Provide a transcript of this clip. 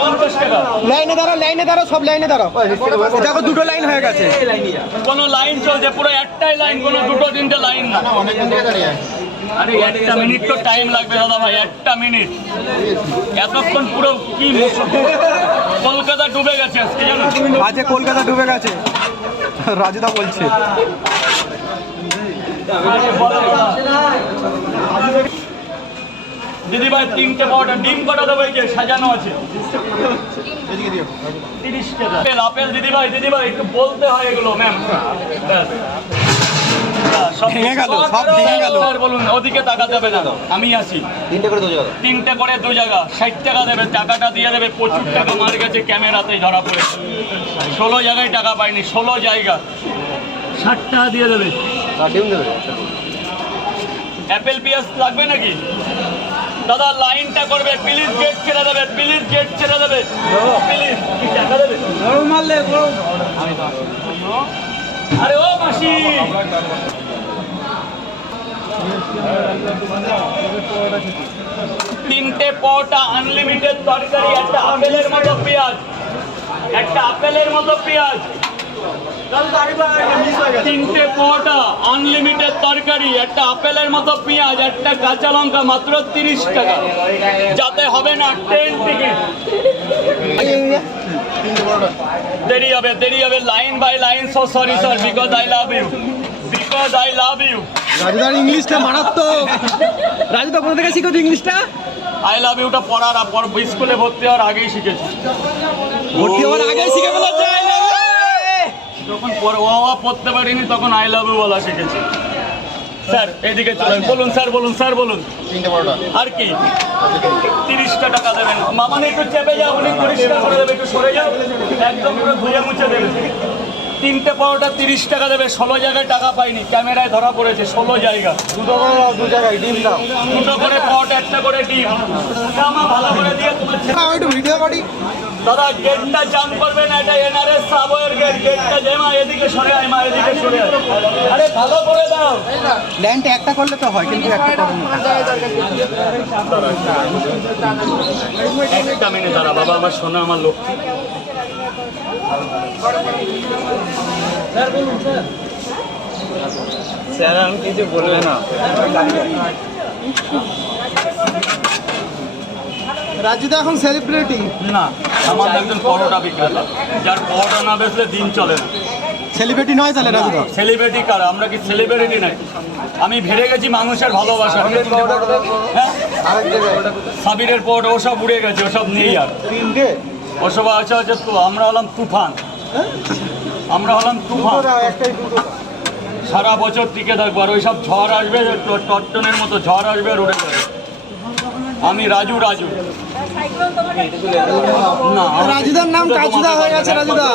লাইনে দাঁড়াও সব লাইনে দাঁড়াও। দেখো দুটো লাইন হয়ে গেছে। কোনো লাইন চলছে পুরো একটাই লাইন, কোনো দুটো তিনটে লাইন না। আরে একটা মিনিট তো টাইম লাগবে দাদা ভাই, একটা মিনিট। এতক্ষণ পুরো কি কলকাতা ডুবে গেছে আজকে জানো? আজকে কলকাতা ডুবে গেছে রাজুদা বলছে। দিদি ভাই তিনটে পাওয়াটা ডিম কটা দেবো, এই যে সাজানো আছে 30 টাকা। আপেল দিদি ভাই একটু বলতে হয় এগুলো ম্যাম। সব ভেঙে গেল। স্যার বলুন, ওদিকে তাকাতে হবে না, আমি আসি। তিনটে করে দু জায়গা 60 টাকা দেবে, টাকাটা দিয়ে দেবে। প্রচুর টাকা মার গেছে, ক্যামেরাতেই ধরা পড়েছে। 16 জায়গায় টাকা পাইনি, 16 জায়গা 60 টাকা দিয়ে দেবে। অ্যাপেল পেঁয়াজ লাগবে নাকি দাদা? লাইনটা করবে প্লিজ, গেট ছেড়ে দেবে প্লিজ, গেট ছেড়ে দেবে প্লিজ। কি টাকা দেবে? আরে ও মাসি, তিনটে পরোটা আনলিমিটেড তরকারি, একটা আপেলের মতো পেঁয়াজ, তিনটে পরোটা আনলিমিটেড তরকারি, একটা আপেলের মতো পেঁয়াজ, একটা কাঁচা লঙ্কা, মাত্র 30 টাকা। যাতে হবে না ট্রেন টিকিট। দেরি হবে line by line. So sorry sir, because I love you. রাজুদার ইংলিশটা মারাত্মক। রাজুদা কোথা থেকে শিখেছো ইংলিশটা? আই লাভ ইউটা পড়ার স্কুলে ভর্তি হওয়ার আগেই শিখেছি। শিখে ফেলেছে। যখন ও পড়তে পারিনি তখন আই লাভ ইউ বলা শিখেছি। স্যার এদিকে চলেন, বলুন স্যার বলুন। আর কি 30 টাকা দেবেন? মামা একটু চেপে যাও, উনি পরিষ্কার করে দেবে, একটু সরে যাও, একদম পুরো ধুয়ে মুছে দেবে। তিনটে পরোটা 30 টাকা দেবে। 16 জায়গায় টাকা পাইনি, ক্যামেরায় ধরা পড়েছে। 16 জায়গা দু জায়গায় ডিম দাও। দুটো করে পরোটা, একটা করে ডিম। মা ভালো করে দিয়ে তোমার একটু ভিডিও করি। দাদা গেটটা জাম করবে না, এটা এনআরএস সাবওয়ের গেট। গেটটা মা এদিকে সরে আয়, আরে ভালো করে দাও। লাইনটা একটা করলে তো হয়, কিন্তু একটা করুন না। একটা মিনিট দাঁড়া বাবা, আমার শোনা, আমার লক্ষ্মী। স্যার আমি কিছু বলবে না। রাজুদা এখন সেলিব্রিটি না, আমার একজন পরোটা বিক্রেতা, যার পরোটা না বেচলে দিন চলে না। সেলিব্রিটি নয় তাহলে রাজুদা? সেলিব্রিটি কারা? আমরা কি সেলিব্রিটি নাই? আমি ভেড়ে গেছি মানুষের ভালোবাসা। হ্যাঁ, সাবিরের পরোটা ওসব উড়ে গেছে, ওসব নেই আর। ওসব আছে তো। আমরা হলাম তুফান। সারা বছর টিকে থাকবো, আর ওইসব ঝড় আসবে, টট্টনের মতো ঝড় আসবে আর উড়ে যাবে। আমি রাজু না, রাজুদার নাম কাজুদা হয়ে গেছে। রাজুদা